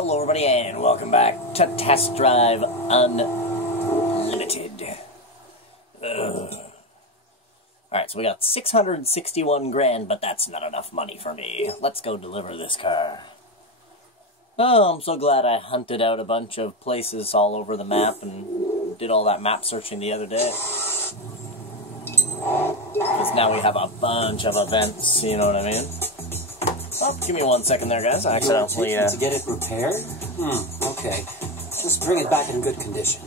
Hello everybody and welcome back to Test Drive Unlimited. Alright, so we got 661 grand, but that's not enough money for me. Let's go deliver this car. Oh, I'm so glad I hunted out a bunch of places all over the map and did all that map searching the other day. Because now we have a bunch of events, you know what I mean? Oh, give me 1 second there, guys. I accidentally, to get it repaired? Okay. Just bring it back in good condition.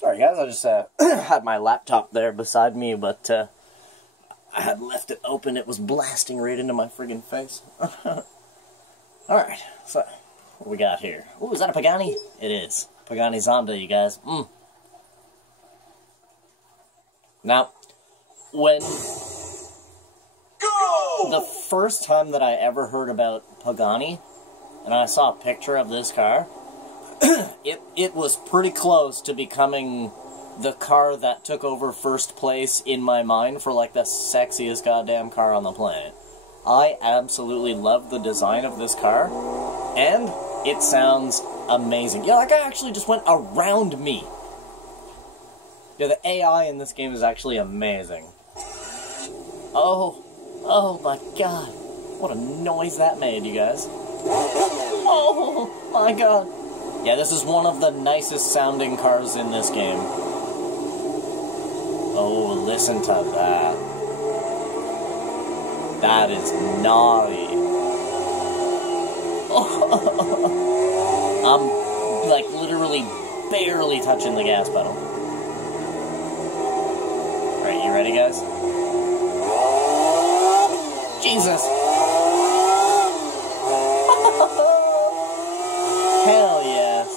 Sorry, guys. I just had my laptop there beside me, but I had left it open. It was blasting right into my friggin' face. Alright, so what we got here? Ooh, is that a Pagani? It is. Pagani Zonda, you guys. Now, when... the first time that I ever heard about Pagani, and I saw a picture of this car, it was pretty close to becoming the car that took over first place in my mind for, like, the sexiest goddamn car on the planet. I absolutely love the design of this car, and it sounds amazing. Yeah, that guy actually just went around me. Yeah, the AI in this game is actually amazing. Oh my god. What a noise that made, you guys. Oh my god. Yeah, this is one of the nicest sounding cars in this game. Oh, listen to that. That is naughty. I'm, like, literally barely touching the gas pedal. Alright, you ready, guys? Jesus! Hell yes!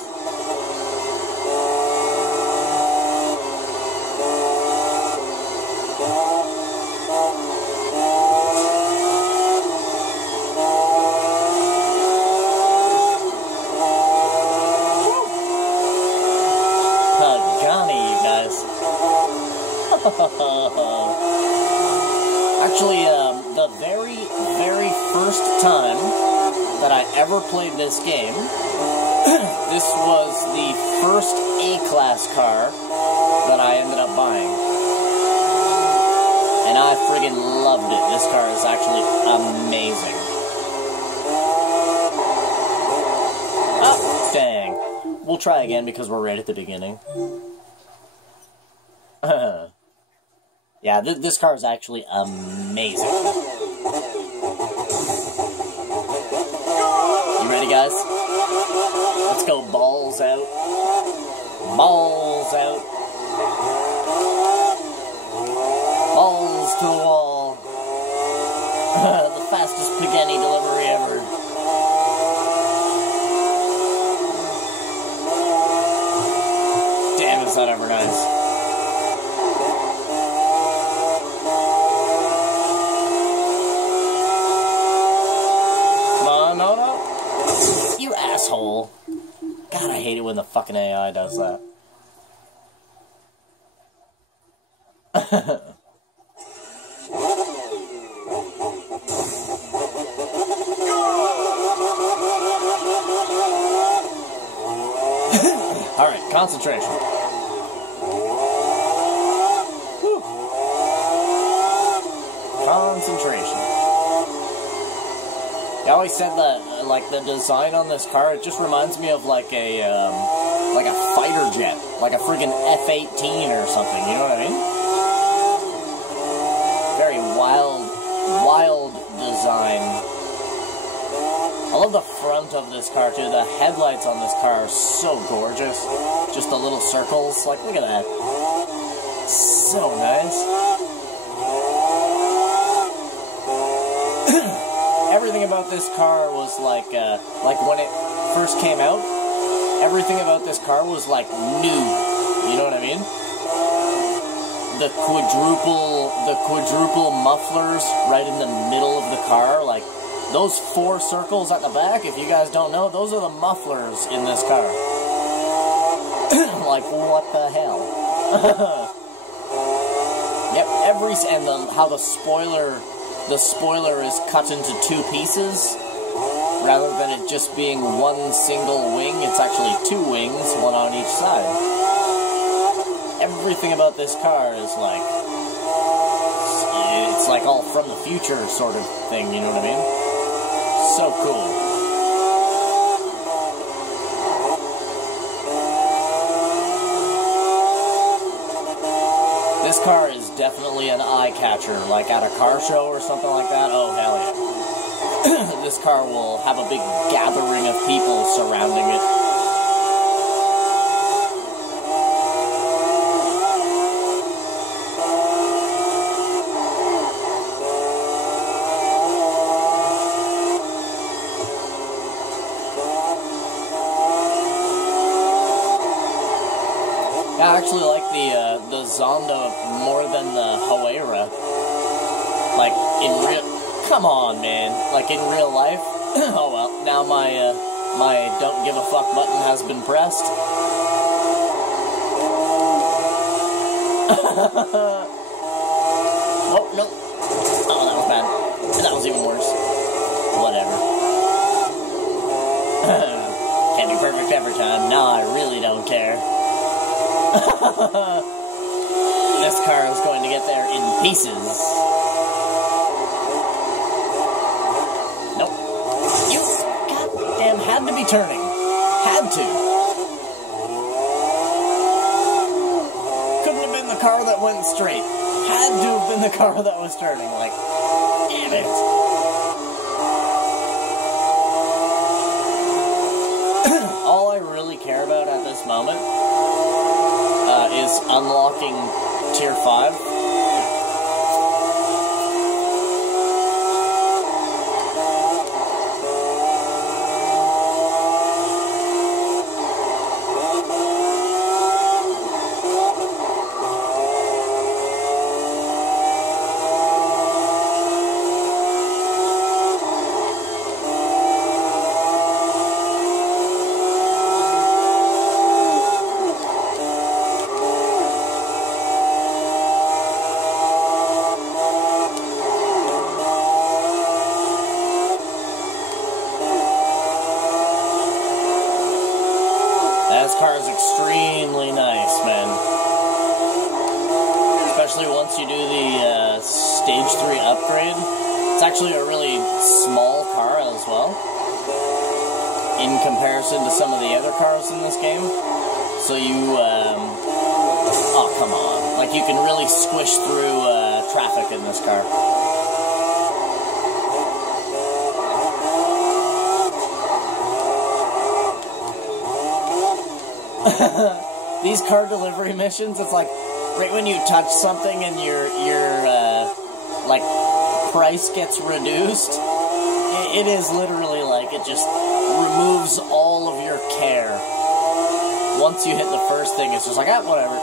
Pagani, you guys. Actually, the very first time that I ever played this game, this was the first A-Class car that I ended up buying. And I friggin' loved it. This car is actually amazing. Oh, dang. We'll try again because we're right at the beginning. Yeah, this car is actually amazing. You ready, guys? Let's go balls out. Balls out. Balls to the wall. The fastest Pagani delivery ever. Damn, is that ever nice. You asshole. God, I hate it when the fucking AI does that. Alright, concentration. Whew. Concentration. I always said that, like, the design on this car, it just reminds me of, like a fighter jet. Like a friggin' F-18 or something, you know what I mean? Very wild design. I love the front of this car, too. The headlights on this car are so gorgeous. Just the little circles. Like, look at that. So nice. Everything about this car was like when it first came out, everything about this car was like new. You know what I mean? The quadruple mufflers right in the middle of the car, like those 4 circles at the back, if you guys don't know, those are the mufflers in this car. Like, what the hell? Yep, how the spoiler the spoiler is cut into 2 pieces, rather than it just being one single wing. It's actually 2 wings, one on each side. Everything about this car is like, it's like all from the future sort of thing, you know what I mean? So cool. This car is definitely an eye-catcher, like at a car show or something like that. Oh, hell yeah. This car will have a big gathering of people surrounding it. I actually like the Zonda more than the Huayra. Like, in real... Come on, man. Like, in real life... Oh, well. Now my don't give a fuck button has been pressed. Oh, no. Oh, that was bad. That was even worse. Whatever. Can't be perfect every time. No, I really don't care. This car is going to get there in pieces. Nope. You goddamn had to be turning. Had to. Couldn't have been the car that went straight. Had to have been the car that was turning. Like, damn it. All I really care about at this moment is unlocking Tier 5. This car is extremely nice, man. Especially once you do the Stage 3 upgrade. It's actually a really small car as well, in comparison to some of the other cars in this game. So you, oh, come on. Like, you can really squish through traffic in this car. These car delivery missions, it's like right when you touch something and your like price gets reduced, it is literally like it just removes all of your care. Once you hit the first thing, it's just like, ah, whatever.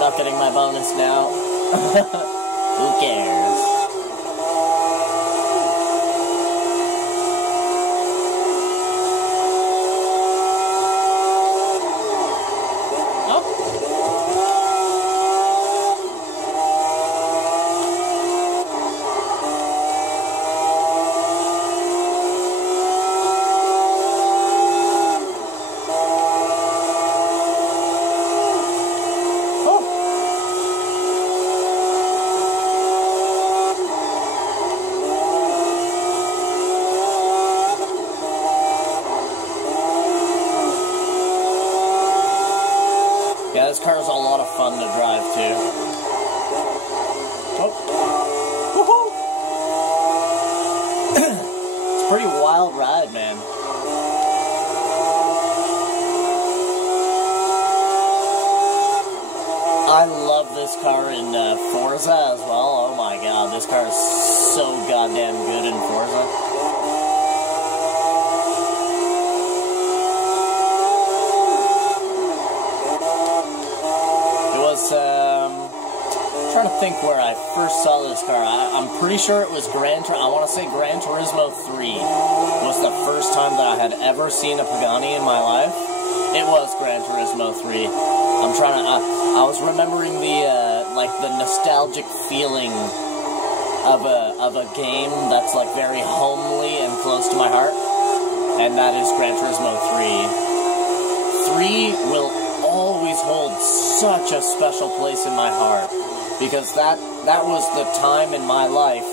Not getting my bonus now. Who cares? Yeah, this car is a lot of fun to drive, too. Oh. It's a pretty wild ride, man. I love this car in Forza as well. Oh my god, this car is so goddamn good in Forza. Trying to think where I first saw this car. I'm pretty sure it was I want to say Gran Turismo 3 was the first time that I had ever seen a Pagani in my life. It was Gran Turismo 3. I'm trying to, I was remembering the, like, the nostalgic feeling of of a game that's like very homely and close to my heart, and that is Gran Turismo 3. 3 will always hold such a special place in my heart, because that was the time in my life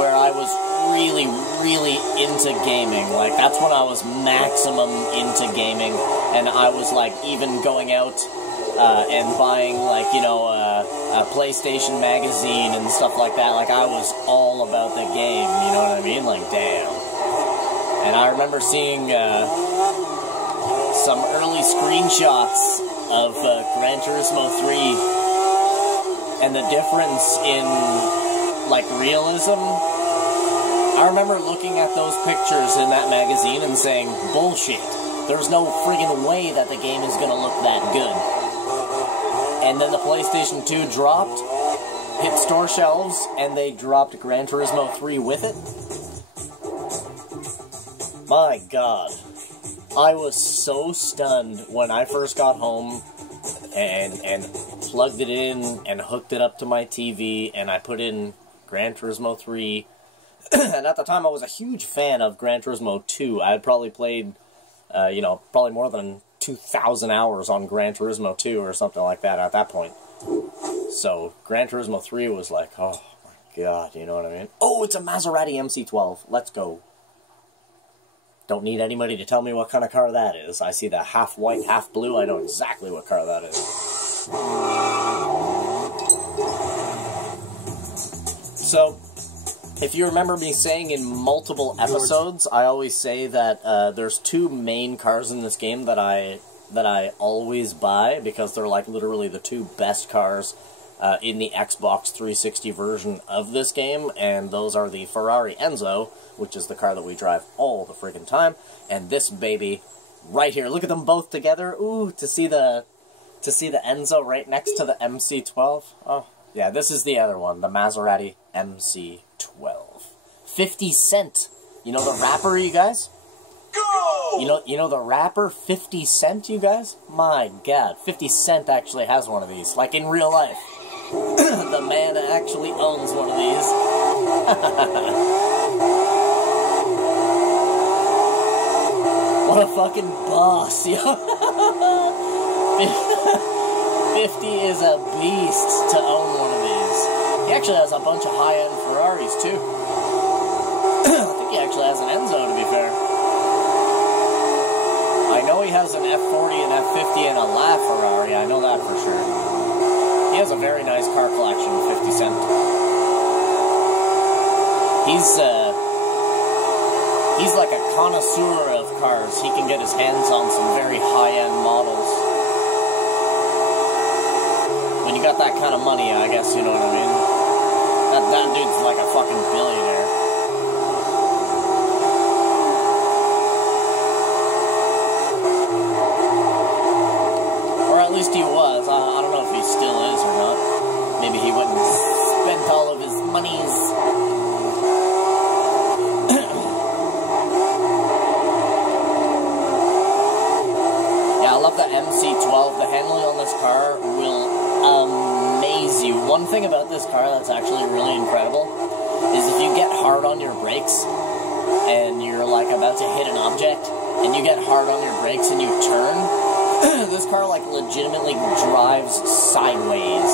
where I was really, really into gaming. Like, that's when I was maximum into gaming, and I was, like, even going out and buying, like, you know, a PlayStation magazine and stuff like that. Like, I was all about the game, you know what I mean? Like, damn. And I remember seeing some early screenshots of Gran Turismo 3 and the difference in, like, realism. I remember looking at those pictures in that magazine and saying, bullshit. There's no friggin' way that the game is gonna look that good. And then the PlayStation 2 dropped, hit store shelves, and they dropped Gran Turismo 3 with it. My God. I was so stunned when I first got home and plugged it in and hooked it up to my TV, and I put in Gran Turismo 3. And at the time, I was a huge fan of Gran Turismo 2. I had probably played, you know, probably more than 2,000 hours on Gran Turismo 2 or something like that at that point. So, Gran Turismo 3 was like, oh my God, you know what I mean? Oh, it's a Maserati MC12. Let's go. Don't need anybody to tell me what kind of car that is. I see the half white, half blue. I know exactly what car that is. So, if you remember me saying in multiple episodes, I always say that there's two main cars in this game that I always buy, because they're like literally the two best cars in the Xbox 360 version of this game, and those are the Ferrari Enzo, which is the car that we drive all the friggin' time, and this baby right here. Look at them both together. Ooh, to see the Enzo right next to the MC12. Oh, yeah, this is the other one, the Maserati MC12. 50 Cent. You know the rapper, you guys? Go! You know the rapper 50 Cent, you guys? My God, 50 Cent actually has one of these, like in real life. The man actually owns one of these. What a fucking boss, yo. 50 is a beast to own one of these. He actually has a bunch of high-end Ferraris, too. I think he actually has an Enzo, to be fair. I know he has an F40, an F50, and a LaFerrari. I know that for sure. He has a very nice car collection, 50 Cent. He's like a connoisseur of cars. He can get his hands on some very high-end models. When you got that kind of money, I guess, you know what I mean? That dude's like a fucking billionaire. Or at least he was. I don't know if he still is or not. Maybe he wouldn't spend all of his monies. The MC12, the handling on this car will amaze you. One thing about this car that's actually really incredible is if you get hard on your brakes and you're like about to hit an object and you get hard on your brakes and you turn, this car like legitimately drives sideways.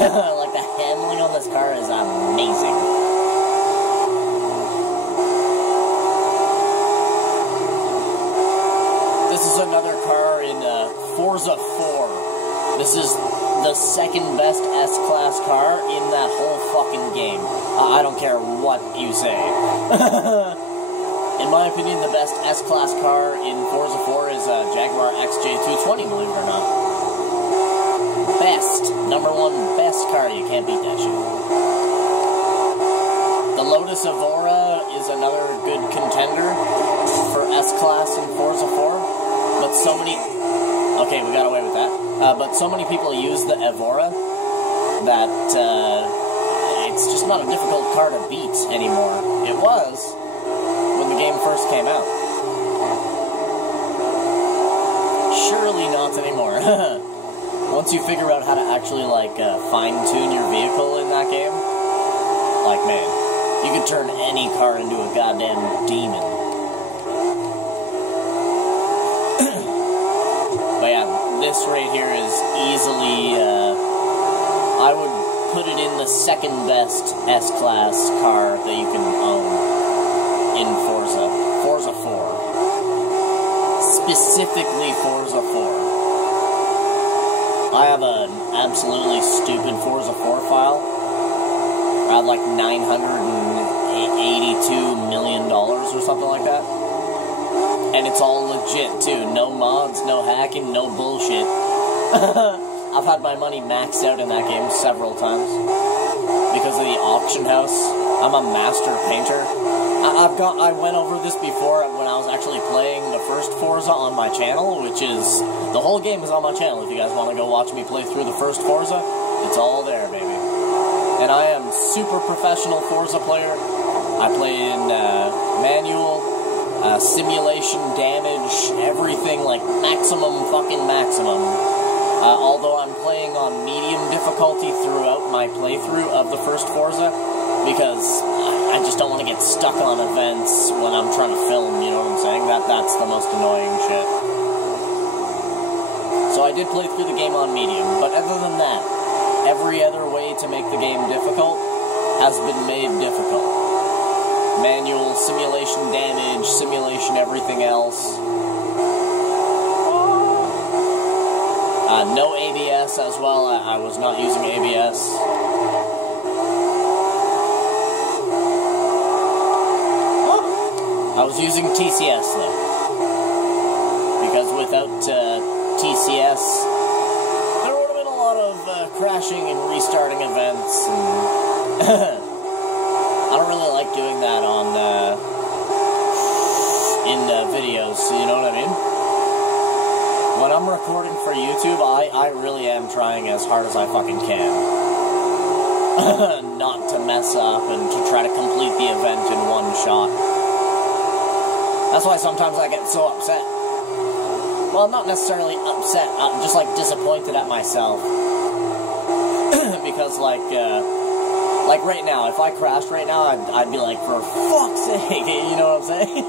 Like the handling on this car is amazing. This is another car in Forza 4. This is the second best S-Class car in that whole fucking game. I don't care what you say. In my opinion, the best S-Class car in Forza 4 is a Jaguar XJ220, believe it or not. Best. Number one best car. You can't beat that shit. The Lotus Evora is another good contender for S-Class in Forza 4. But so many... Okay, we got away with that. But so many people use the Evora that it's just not a difficult car to beat anymore. It was when the game first came out. Surely not anymore. Once you figure out how to actually, like, fine-tune your vehicle in that game, like, man, you could turn any car into a goddamn demon. But yeah, this right here is easily, I would put it in the second best S-Class car that you can own in Forza. Forza 4. Specifically Forza 4. I have an absolutely stupid Forza 4 file. I have like $982 million or something like that. And it's all legit too. No mods, no hacking, no bullshit. I've had my money maxed out in that game several times. Because of the auction house. I'm a master painter. I went over this before when I was actually playing the first Forza on my channel, which is, the whole game is on my channel. If you guys want to go watch me play through the first Forza, it's all there, baby. And I am super professional Forza player. I play in manual, simulation, damage, everything, like maximum fucking maximum. Although I'm playing on medium difficulty throughout my playthrough of the first Forza, because I just don't want to get stuck on events when I'm trying to film, you know what I'm saying? That's the most annoying shit. So I did play through the game on medium, but other than that, every other way to make the game difficult has been made difficult. Manual, simulation damage, simulation everything else. No ABS as well. I was not using ABS. I was using TCS though. Because without TCS, there would have been a lot of crashing and restarting events. And I don't really like doing that on in videos, you know what I mean? When I'm recording for YouTube, I really am trying as hard as I fucking can. Not to mess up and to try to complete the event in one shot. That's why sometimes I get so upset. Well, I'm not necessarily upset, I'm just like disappointed at myself. Because like right now, if I crashed right now, I'd be like, for fuck's sake, you know what I'm saying?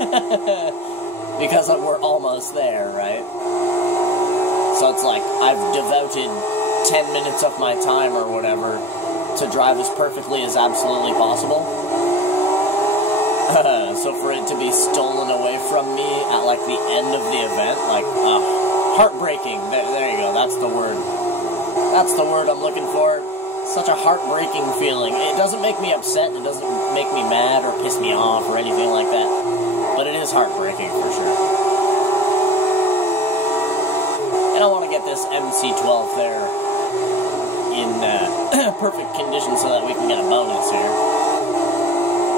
Because we're almost there, right? So it's like, I've devoted 10 minutes of my time or whatever to drive as perfectly as absolutely possible. So for it to be stolen away from me at like the end of the event, like, heartbreaking. There you go, that's the word. That's the word I'm looking for. Such a heartbreaking feeling. It doesn't make me upset, it doesn't make me mad or piss me off or anything like that. But it is heartbreaking for sure. And I want to get this MC12 there in perfect condition so that we can get a bonus here.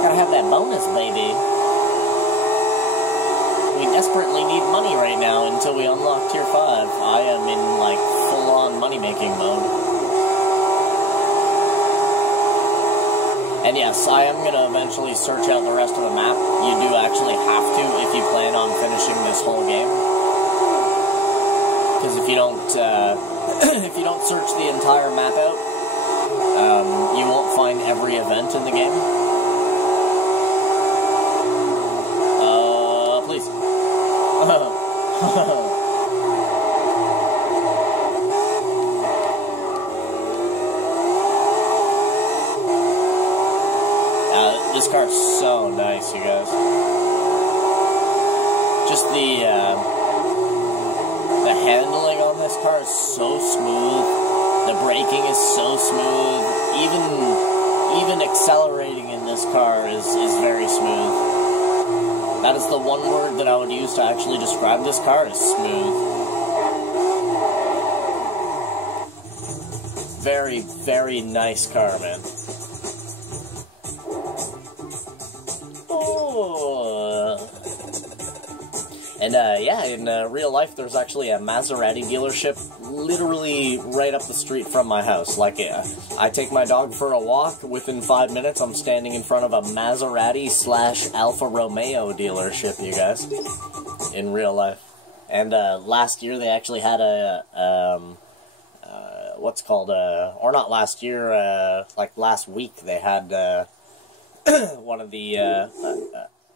Gotta have that bonus, baby. We desperately need money right now until we unlock Tier 5. I am in, like, full-on money-making mode. And yes, I am gonna eventually search out the rest of the map. You do actually have to if you plan on finishing this whole game. Because if you don't, if you don't search the entire map out, you won't find every event in the game. Please. This car is so nice, you guys. Just the handling on this car is so smooth. The braking is so smooth. Even accelerating in this car is very smooth. That is the one word that I would use to actually describe this car, is smooth. Very, very nice car, man. And, yeah, in real life, there's actually a Maserati dealership literally right up the street from my house. Like, I take my dog for a walk, within 5 minutes, I'm standing in front of a Maserati/Alfa Romeo dealership, you guys, in real life. And, last year, they actually had a, what's called, or not last year, like last week, they had, one of the,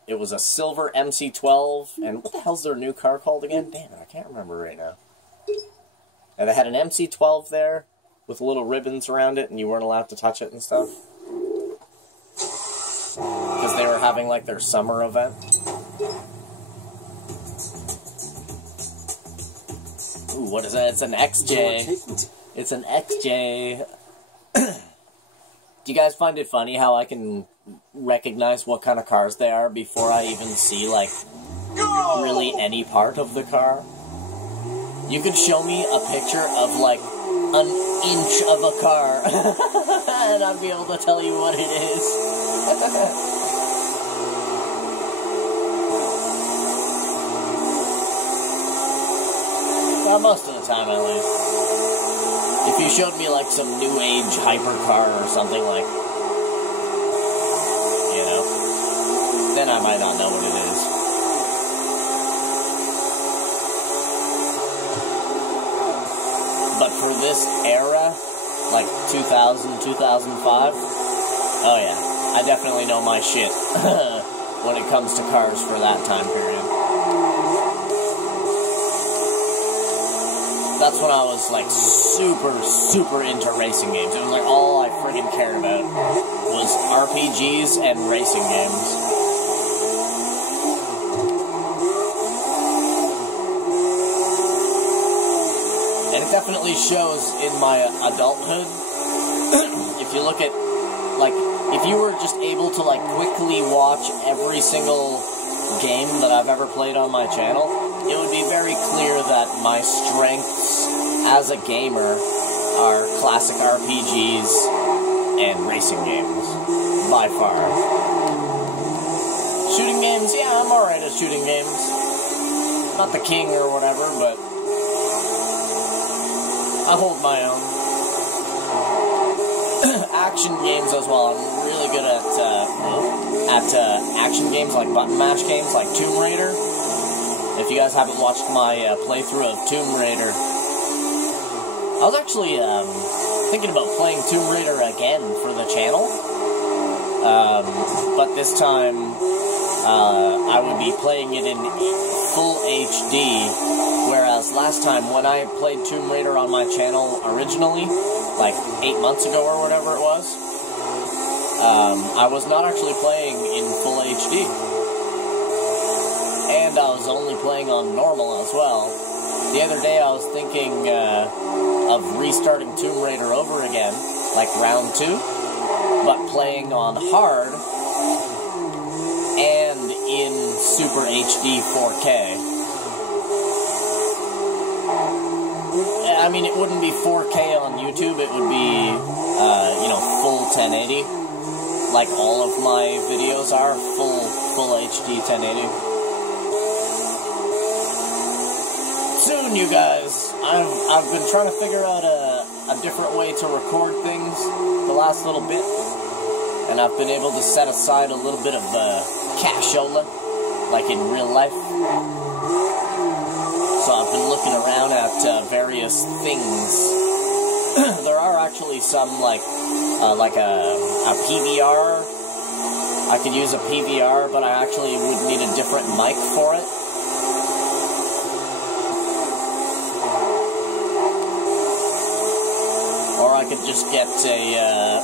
it was a silver MC12, and what the hell's their new car called again? Damn it, I can't remember right now. And they had an MC12 there, with little ribbons around it, and you weren't allowed to touch it and stuff. Because they were having, like, their summer event. Ooh, what is that? It's an XJ. It's an XJ. Do you guys find it funny how I can recognize what kind of cars they are before I even see, like, really any part of the car? You could show me a picture of, like, an inch of a car, and I'd be able to tell you what it is. Well, most of the time, at least. If you showed me, like, some new age hypercar or something, like, you know, then I might not know what it is. But for this era, like 2000, 2005, oh yeah, I definitely know my shit when it comes to cars for that time period. That's when I was like super into racing games. It was like all I friggin' cared about was RPGs and racing games. And it definitely shows in my adulthood. If you look at, like, if you were just able to, like, quickly watch every single game that I've ever played on my channel, it would be very clear that my strengths as a gamer are classic RPGs and racing games, by far. Shooting games, yeah, I'm alright at shooting games. Not the king or whatever, but I hold my own. Action games as well. I'm really good at action games, like button mash games, like Tomb Raider. If you guys haven't watched my playthrough of Tomb Raider, I was actually thinking about playing Tomb Raider again for the channel. But this time I would be playing it in full HD. Whereas last time, when I played Tomb Raider on my channel originally, like 8 months ago or whatever it was, I was not actually playing in full HD. And I was only playing on normal as well. The other day I was thinking of restarting Tomb Raider over again, like round 2, but playing on hard and in Super HD 4K. I mean, it wouldn't be 4K on YouTube, it would be, you know, full 1080. Like all of my videos are, full HD 1080. Soon, you guys. I've been trying to figure out a different way to record things the last little bit. And I've been able to set aside a little bit of cashola, like in real life. So I've been looking around at various things. There are actually some, like a PVR. I could use a PVR, but I actually would need a different mic for it. Or I could just get a...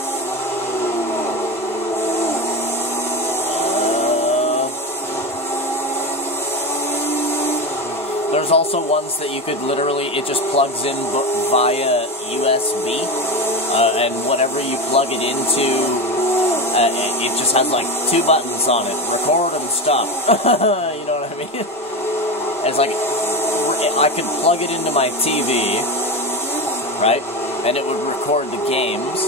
There's also ones that you could literally, it just plugs in via USB, and whatever you plug it into, it just has like 2 buttons on it, record and stop. You know what I mean? It's like, I could plug it into my TV, right, and it would record the games.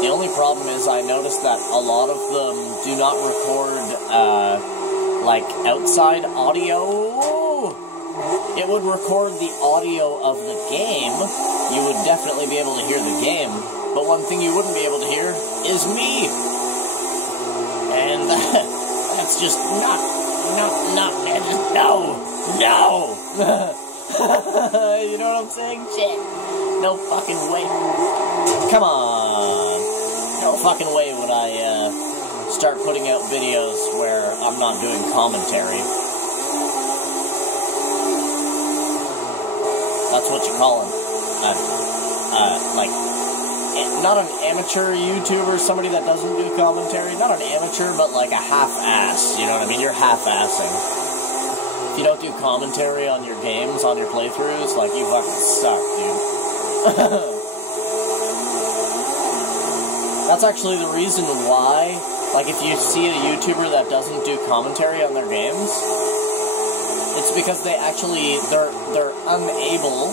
The only problem is I noticed that a lot of them do not record, like, outside audio. It would record the audio of the game. You would definitely be able to hear the game. But one thing you wouldn't be able to hear is me. And that's just no. You know what I'm saying? Shit. No fucking way. Come on. No fucking way would I start putting out videos where I'm not doing commentary. That's what you call him. Like, not an amateur YouTuber, somebody that doesn't do commentary. Not an amateur, but like a half-ass, you know what I mean? You're half-assing. If you don't do commentary on your games, on your playthroughs, like, you fucking suck, dude. That's actually the reason why, like, if you see a YouTuber that doesn't do commentary on their games, it's because they're unable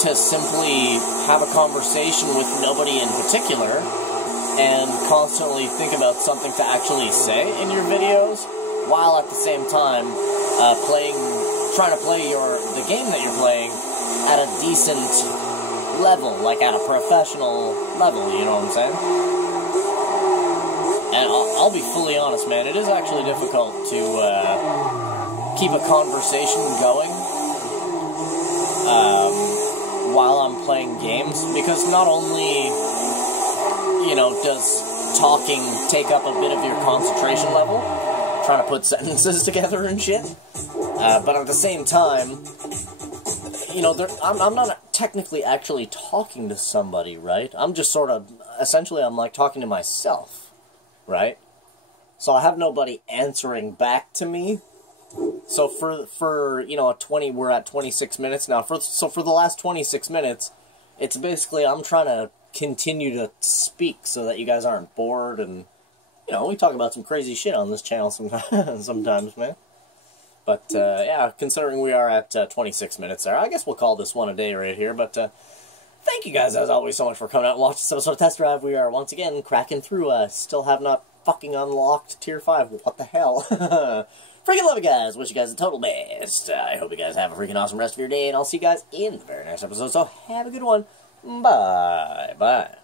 to simply have a conversation with nobody in particular and constantly think about something to actually say in your videos, while at the same time trying to play the game that you're playing at a decent level, like at a professional level, you know what I'm saying? And I'll be fully honest, man, it is actually difficult to keep a conversation going while I'm playing games, because not only, you know, does talking take up a bit of your concentration level, trying to put sentences together and shit, but at the same time, you know, I'm not technically actually talking to somebody, right? I'm just sort of, essentially, I'm like talking to myself, right? So I have nobody answering back to me. So for you know, we're at 26 minutes now. So for the last 26 minutes, it's basically I'm trying to continue to speak so that you guys aren't bored, and, you know, we talk about some crazy shit on this channel sometimes, man. But, yeah, considering we are at 26 minutes there, I guess we'll call this one a day right here. But, thank you guys, as always, so much for coming out and watching this episode of Test Drive. We are, once again, cracking through. Still have not fucking unlocked Tier 5. What the hell? Freaking love you guys. Wish you guys the total best. I hope you guys have a freaking awesome rest of your day, and I'll see you guys in the very next episode. So, have a good one. Bye. Bye.